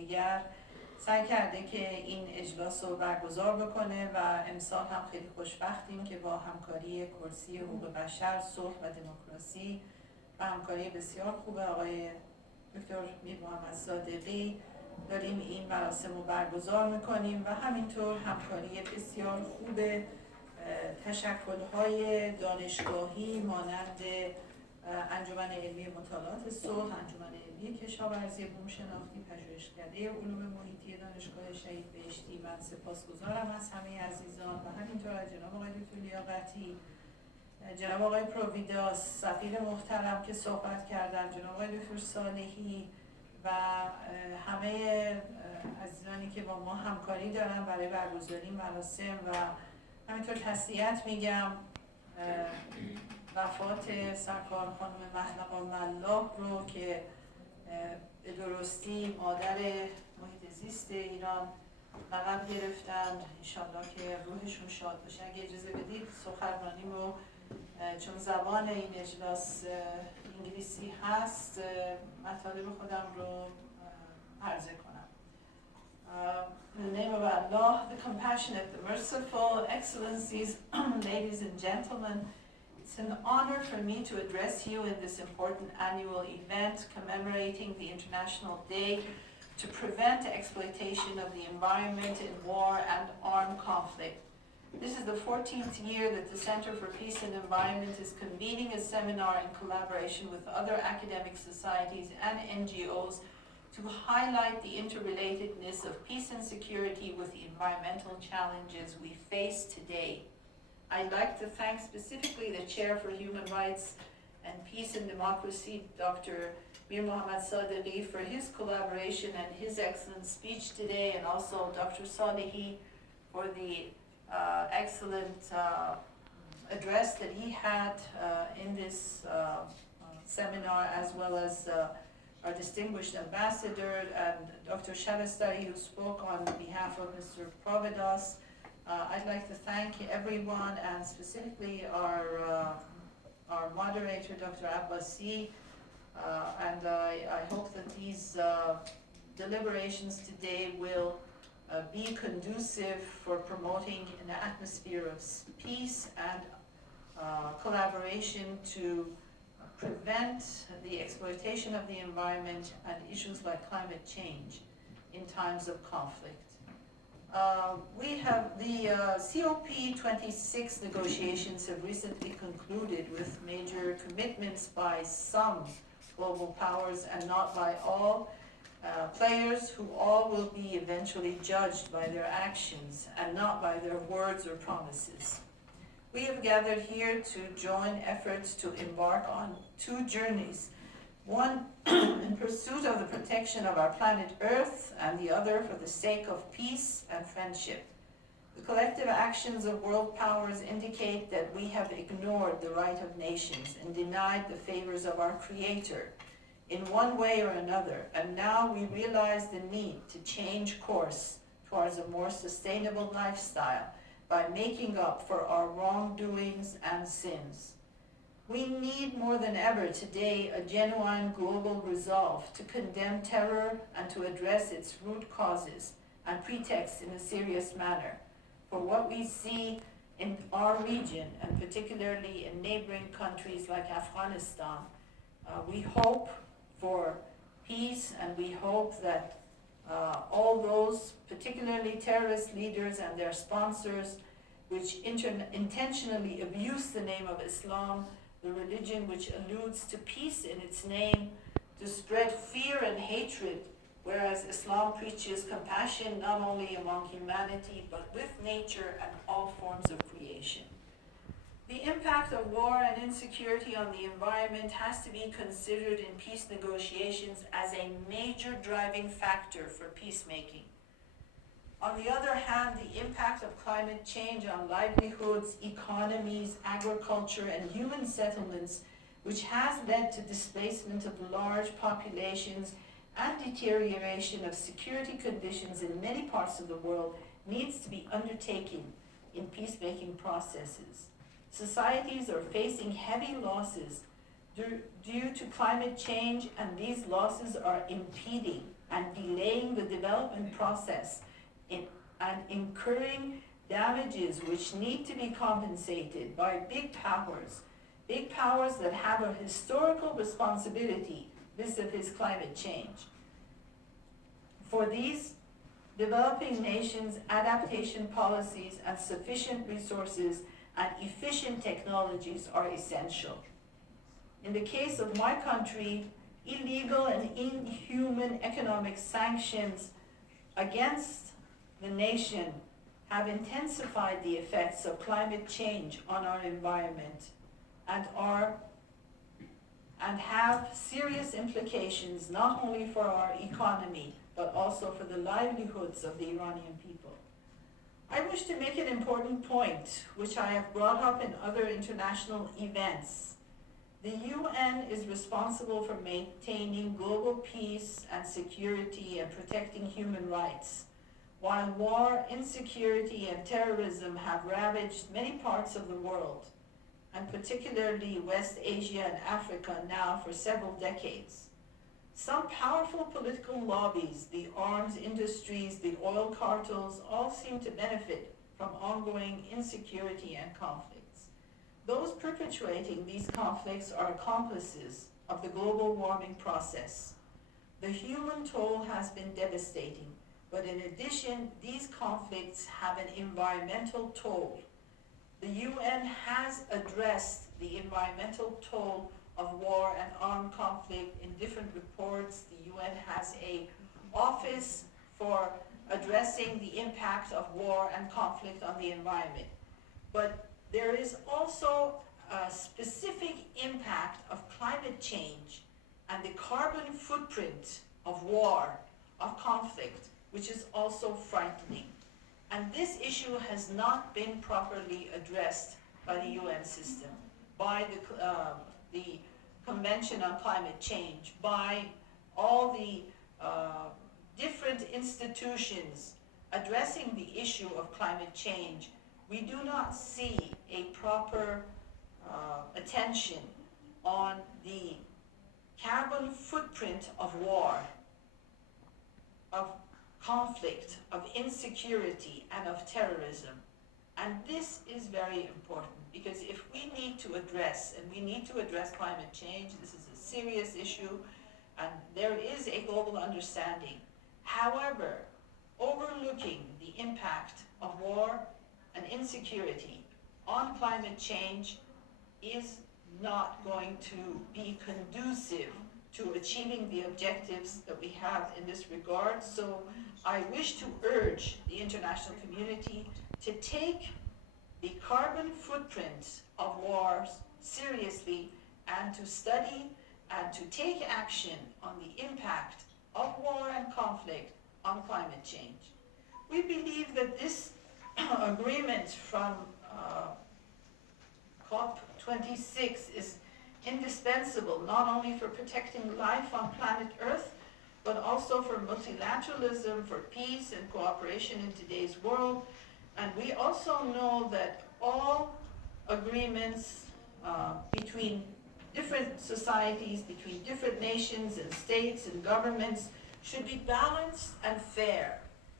دیگر سعی کرده که این اجلاس رو برگزار بکنه و امسال هم خیلی خوشبختیم که با همکاری کرسی حقوق بشر، صلح و دموکراسی و همکاری بسیار خوب آقای دکتر میر محمد صادقی داریم این مراسم رو برگزار میکنیم و همینطور همکاری بسیار خوب تشکل‌های دانشگاهی مانند انجمن علمی مطالعات صلح، انجمن علمی کشاورزی بوم شناختی، پژوهشکده علوم محیطی دانشگاه شهید بهشتی. من سپاسگزارم از همه عزیزان و همینطور از جناب آقای دکتر لیاقتی، جناب آقای پرویداس، سفیر محترم که صحبت کردن، جناب آقای دکتر صالحی و همه عزیزانی که با ما همکاری دارن برای برگزاری مراسم. و همینطور تسلیت میگم وفات سرکار خانم ملاح رو که به درستی مادر محیط زیست ایران لقب گرفتند. انشالله که روحشون شاد باشه. اگه اجازه بدید سخنرانی رو چون زبان این اجلاس انگلیسی هست مطالب خودم رو عرضه کنم. In the name of Allah, the compassionate, the merciful, excellencies, ladies and gentlemen, it's an honor for me to address you in this important annual event commemorating the International Day to prevent exploitation of the environment in war and armed conflict. This is the 14th year that the Center for Peace and Environment is convening a seminar in collaboration with other academic societies and NGOs to highlight the interrelatedness of peace and security with the environmental challenges we face today. I'd like to thank specifically the Chair for Human Rights and Peace and Democracy, Dr. Mir Mohammad Sadeghi, for his collaboration and his excellent speech today, and also Dr. Salehi for the excellent address that he had in this seminar, as well as our distinguished ambassador and Dr. Shabastari, who spoke on behalf of Mr. Providas. I'd like to thank everyone, and specifically our moderator, Dr. Abbasi, and I hope that these deliberations today will be conducive for promoting an atmosphere of peace and collaboration to prevent the exploitation of the environment and issues like climate change in times of conflict. We have the COP26 negotiations have recently concluded with major commitments by some global powers and not by all players, who all will be eventually judged by their actions and not by their words or promises. We have gathered here to join efforts to embark on two journeys, one in pursuit of the protection of our planet Earth, and the other for the sake of peace and friendship. The collective actions of world powers indicate that we have ignored the right of nations and denied the favors of our Creator in one way or another, and now we realize the need to change course towards a more sustainable lifestyle by making up for our wrongdoings and sins. We need more than ever today a genuine global resolve to condemn terror and to address its root causes and pretexts in a serious manner. For what we see in our region, and particularly in neighboring countries like Afghanistan, we hope for peace, and we hope that all those, particularly terrorist leaders and their sponsors, which intentionally abuse the name of Islam, the religion which alludes to peace in its name, to spread fear and hatred, whereas Islam preaches compassion not only among humanity, but with nature and all forms of creation. The impact of war and insecurity on the environment has to be considered in peace negotiations as a major driving factor for peacemaking. On the other hand, the impact of climate change on livelihoods, economies, agriculture, and human settlements, which has led to displacement of large populations and deterioration of security conditions in many parts of the world, needs to be undertaken in peacemaking processes. Societies are facing heavy losses due to climate change, and these losses are impeding and delaying the development process and incurring damages which need to be compensated by big powers that have a historical responsibility vis-a-vis climate change. For these developing nations, adaptation policies and sufficient resources and efficient technologies are essential. In the case of my country, illegal and inhuman economic sanctions against the nation have intensified the effects of climate change on our environment and have serious implications not only for our economy but also for the livelihoods of the Iranian people. I wish to make an important point, which I have brought up in other international events. The UN is responsible for maintaining global peace and security and protecting human rights, while war, insecurity, and terrorism have ravaged many parts of the world, and particularly West Asia and Africa now for several decades. Some powerful political lobbies, the arms industries, the oil cartels, all seem to benefit from ongoing insecurity and conflicts. Those perpetuating these conflicts are accomplices of the global warming process. The human toll has been devastating, but in addition, these conflicts have an environmental toll. The UN has addressed the environmental toll of war and armed conflict in different reports. The UN has an office for addressing the impact of war and conflict on the environment. But there is also a specific impact of climate change and the carbon footprint of war, of conflict, which is also frightening. And this issue has not been properly addressed by the UN system, by the Convention on Climate Change, by all the different institutions addressing the issue of climate change. We do not see a proper attention on the carbon footprint of war, of conflict, of insecurity, and of terrorism. And this is very important, because if we need to address, and we need to address climate change, this is a serious issue, and there is a global understanding. However, overlooking the impact of war and insecurity on climate change is not going to be conducive to achieving the objectives that we have in this regard. So I wish to urge the international community to take the carbon footprint of wars seriously and to study and to take action on the impact of war and conflict on climate change. We believe that this agreement from COP26 is indispensable not only for protecting life on planet Earth, but also for multilateralism, for peace and cooperation in today's world. And we also know that all agreements between different societies, between different nations and states and governments should be balanced and fair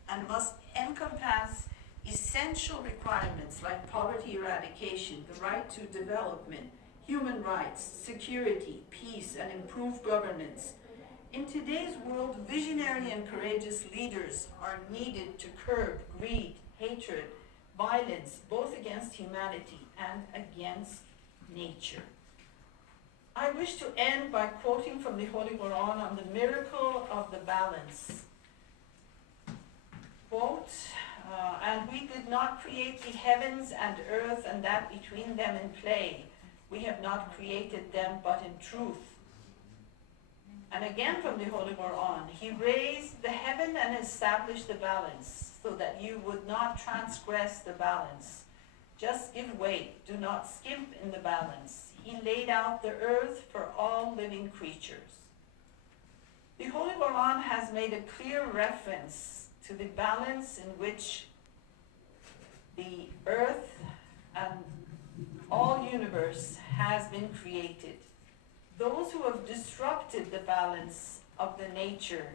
and must encompass essential requirements like poverty eradication, the right to development, human rights, security, peace, and improved governance. In today's world, visionary and courageous leaders are needed to curb greed, hatred, violence, both against humanity and against nature. I wish to end by quoting from the Holy Quran on the miracle of the balance. Quote, and we did not create the heavens and earth and that between them in play. We have not created them but in truth. And again from the Holy Quran, He raised the heaven and established the balance so that you would not transgress the balance. Just give weight, do not skimp in the balance. He laid out the earth for all living creatures. The Holy Quran has made a clear reference to the balance in which the earth and all universe has been created. Those who have disrupted the balance of the nature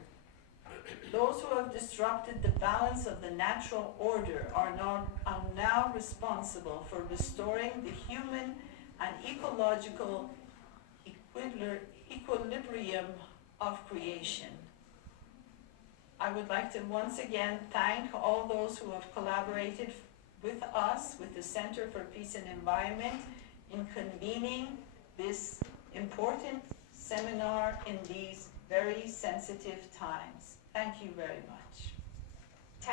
Those who have disrupted the balance of the natural order are now responsible for restoring the human and ecological equilibrium of creation. I would like to once again thank all those who have collaborated with us, with the Center for Peace and Environment, in convening this important seminar in these very sensitive times. Thank you very much.